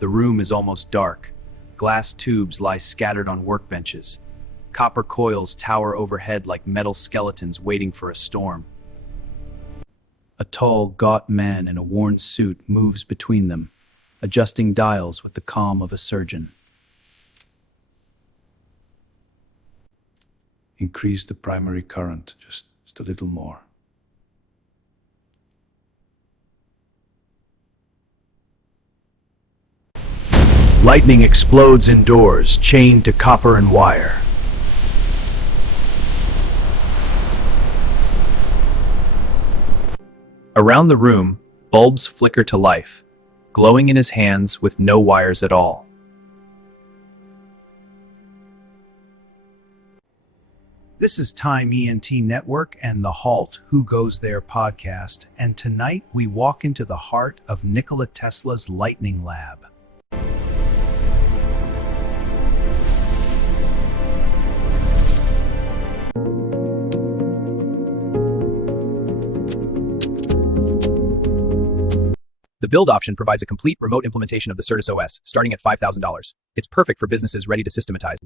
The room is almost dark. Glass tubes lie scattered on workbenches. Copper coils tower overhead like metal skeletons waiting for a storm. A tall, gaunt man in a worn suit moves between them, adjusting dials with the calm of a surgeon. Increase the primary current, just a little more. Lightning explodes indoors, chained to copper and wire. Around the room, bulbs flicker to life, glowing in his hands with no wires at all. This is Time ENT Network and the Halt Who Goes There podcast, and tonight we walk into the heart of Nikola Tesla's Lightning Lab. The build option provides a complete remote implementation of the Certus OS, starting at $5,000. It's perfect for businesses ready to systematize.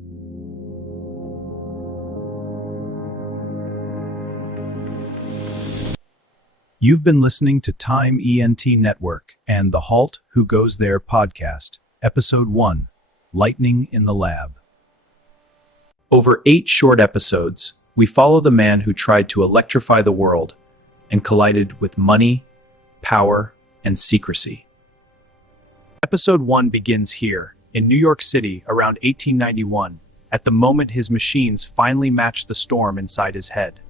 You've been listening to Time ENT Network and the Halt Who Goes There podcast, Episode 1, Lightning in the Lab. Over 8 short episodes, we follow the man who tried to electrify the world and collided with money, power, and secrecy. Episode 1 begins here, in New York City, around 1891, at the moment his machines finally match the storm inside his head.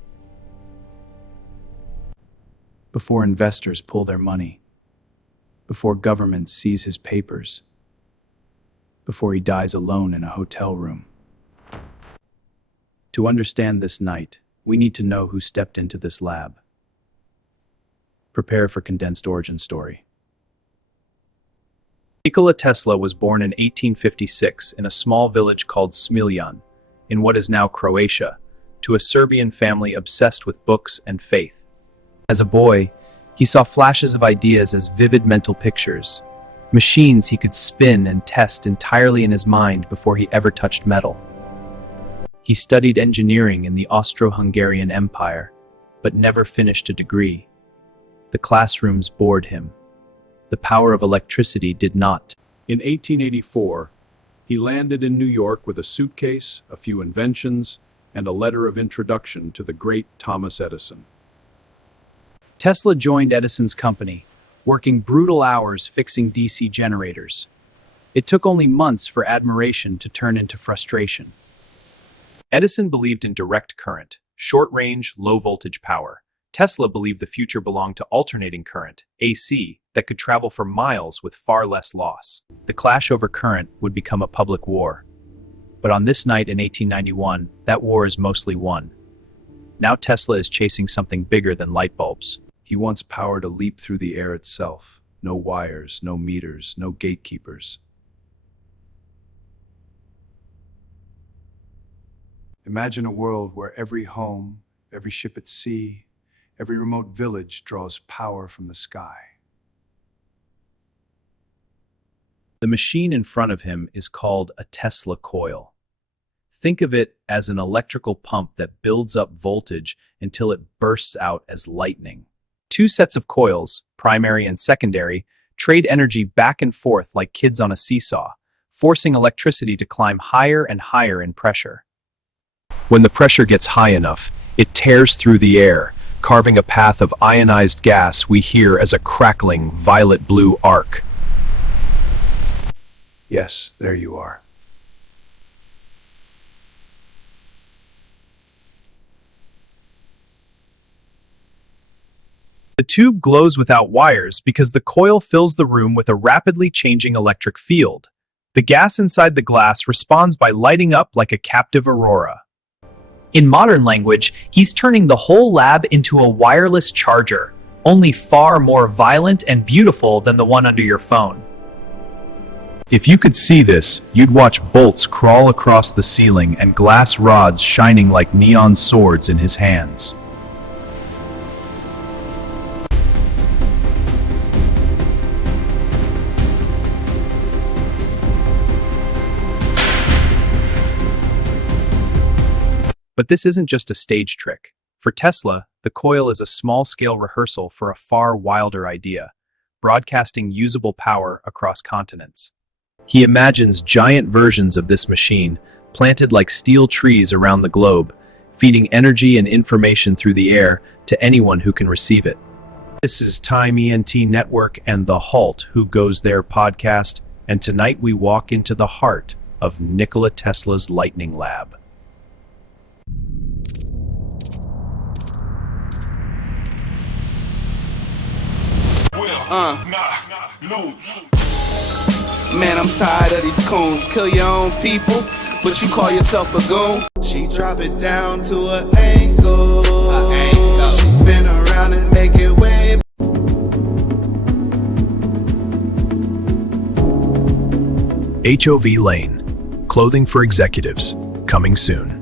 Before investors pull their money, before government seize his papers, before he dies alone in a hotel room. To understand this night, we need to know who stepped into this lab. Prepare for condensed origin story. Nikola Tesla was born in 1856 in a small village called Smiljan, in what is now Croatia, to a Serbian family obsessed with books and faith. As a boy, he saw flashes of ideas as vivid mental pictures, machines he could spin and test entirely in his mind before he ever touched metal. He studied engineering in the Austro-Hungarian Empire, but never finished a degree. The classrooms bored him. The power of electricity did not. In 1884, he landed in New York with a suitcase, a few inventions, and a letter of introduction to the great Thomas Edison. Tesla joined Edison's company, working brutal hours fixing DC generators. It took only months for admiration to turn into frustration. Edison believed in direct current, short-range, low-voltage power. Tesla believed the future belonged to alternating current, AC, that could travel for miles with far less loss. The clash over current would become a public war. But on this night in 1891, that war is mostly won. Now Tesla is chasing something bigger than light bulbs. He wants power to leap through the air itself. No wires, no meters, no gatekeepers. Imagine a world where every home, every ship at sea, every remote village draws power from the sky. The machine in front of him is called a Tesla coil. Think of it as an electrical pump that builds up voltage until it bursts out as lightning. 2 sets of coils, primary and secondary, trade energy back and forth like kids on a seesaw, forcing electricity to climb higher and higher in pressure. When the pressure gets high enough, it tears through the air, carving a path of ionized gas we hear as a crackling violet-blue arc. Yes, there you are. The tube glows without wires because the coil fills the room with a rapidly changing electric field. The gas inside the glass responds by lighting up like a captive aurora. In modern language, he's turning the whole lab into a wireless charger, only far more violent and beautiful than the one under your phone. If you could see this, you'd watch bolts crawl across the ceiling and glass rods shining like neon swords in his hands. But this isn't just a stage trick. For Tesla, the coil is a small-scale rehearsal for a far wilder idea, broadcasting usable power across continents. He imagines giant versions of this machine, planted like steel trees around the globe, feeding energy and information through the air to anyone who can receive it. This is Time ENT Network and the Halt Who Goes There podcast, and tonight we walk into the heart of Nikola Tesla's Lightning Lab. Man, I'm tired of these coons. Kill your own people, but you call yourself a goon. She drop it down to an angle. She spin around and make it wave. HOV Lane, clothing for executives, coming soon.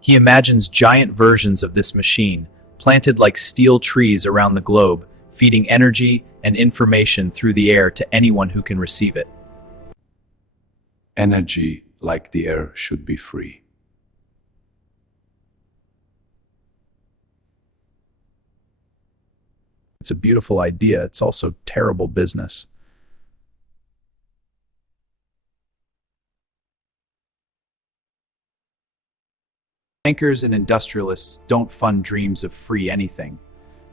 He imagines giant versions of this machine, planted like steel trees around the globe, feeding energy and information through the air to anyone who can receive it. Energy, like the air, should be free. It's a beautiful idea. It's also terrible business. Bankers and industrialists don't fund dreams of free anything.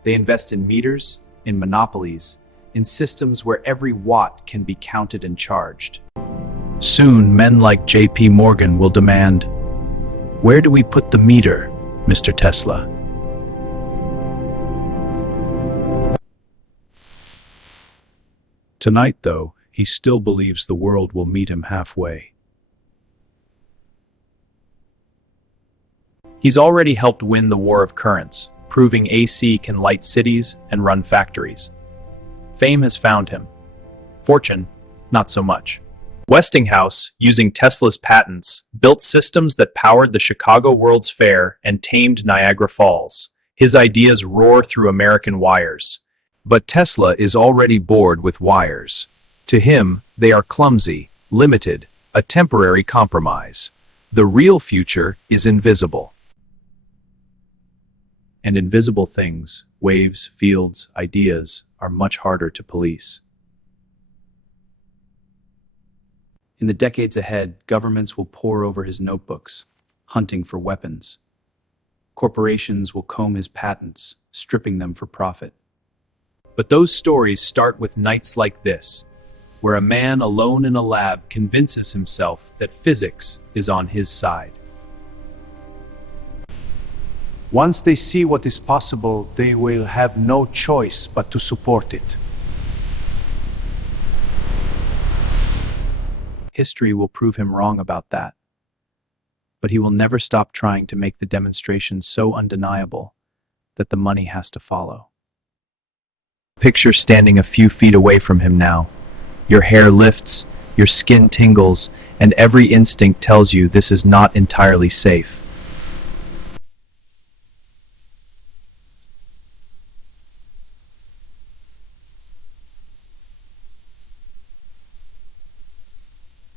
They invest in meters, in monopolies, in systems where every watt can be counted and charged. Soon, men like JP Morgan will demand, "Where do we put the meter, Mr. Tesla?" Tonight, though, he still believes the world will meet him halfway. He's already helped win the war of currents, proving AC can light cities and run factories. Fame has found him. Fortune, not so much. Westinghouse, using Tesla's patents, built systems that powered the Chicago World's Fair and tamed Niagara Falls. His ideas roar through American wires. But Tesla is already bored with wires. To him, they are clumsy, limited, a temporary compromise. The real future is invisible. And invisible things, waves, fields, ideas, are much harder to police. In the decades ahead, governments will pore over his notebooks, hunting for weapons. Corporations will comb his patents, stripping them for profit. But those stories start with nights like this, where a man alone in a lab convinces himself that physics is on his side. Once they see what is possible, they will have no choice but to support it. History will prove him wrong about that. But he will never stop trying to make the demonstration so undeniable that the money has to follow. Picture standing a few feet away from him now. Your hair lifts, your skin tingles, and every instinct tells you this is not entirely safe.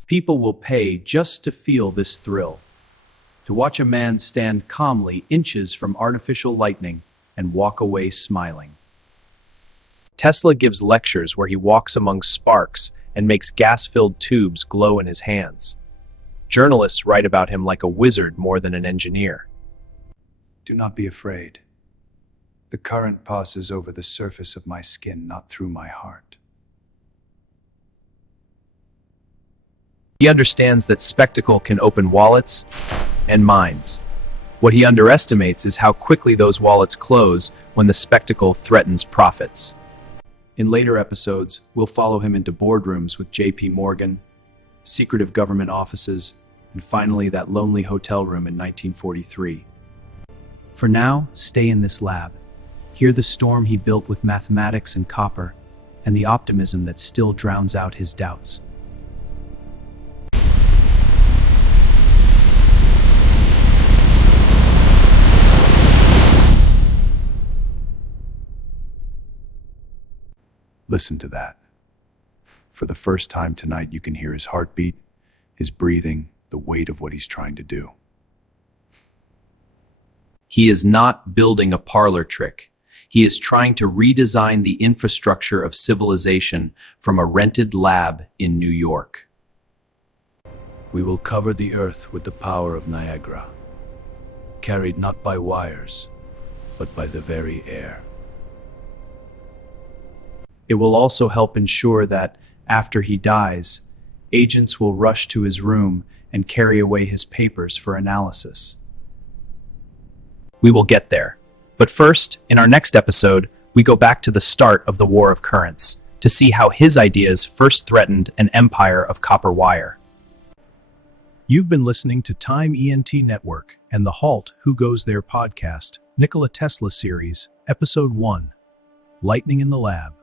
People will pay just to feel this thrill, to watch a man stand calmly inches from artificial lightning and walk away smiling. Tesla gives lectures where he walks among sparks and makes gas-filled tubes glow in his hands. Journalists write about him like a wizard more than an engineer. Do not be afraid. The current passes over the surface of my skin, not through my heart. He understands that spectacle can open wallets and minds. What he underestimates is how quickly those wallets close when the spectacle threatens profits. In later episodes, we'll follow him into boardrooms with JP Morgan, secretive government offices, and finally that lonely hotel room in 1943. For now, stay in this lab. Hear the storm he built with mathematics and copper, and the optimism that still drowns out his doubts. Listen to that. For the first time tonight, you can hear his heartbeat, his breathing, the weight of what he's trying to do. He is not building a parlor trick. He is trying to redesign the infrastructure of civilization from a rented lab in New York. We will cover the earth with the power of Niagara, carried not by wires, but by the very air. It will also help ensure that, after he dies, agents will rush to his room and carry away his papers for analysis. We will get there. But first, in our next episode, we go back to the start of the War of Currents to see how his ideas first threatened an empire of copper wire. You've been listening to Time ENT Network and the Halt Who Goes There podcast, Nikola Tesla series, episode 1, Lightning in the Lab.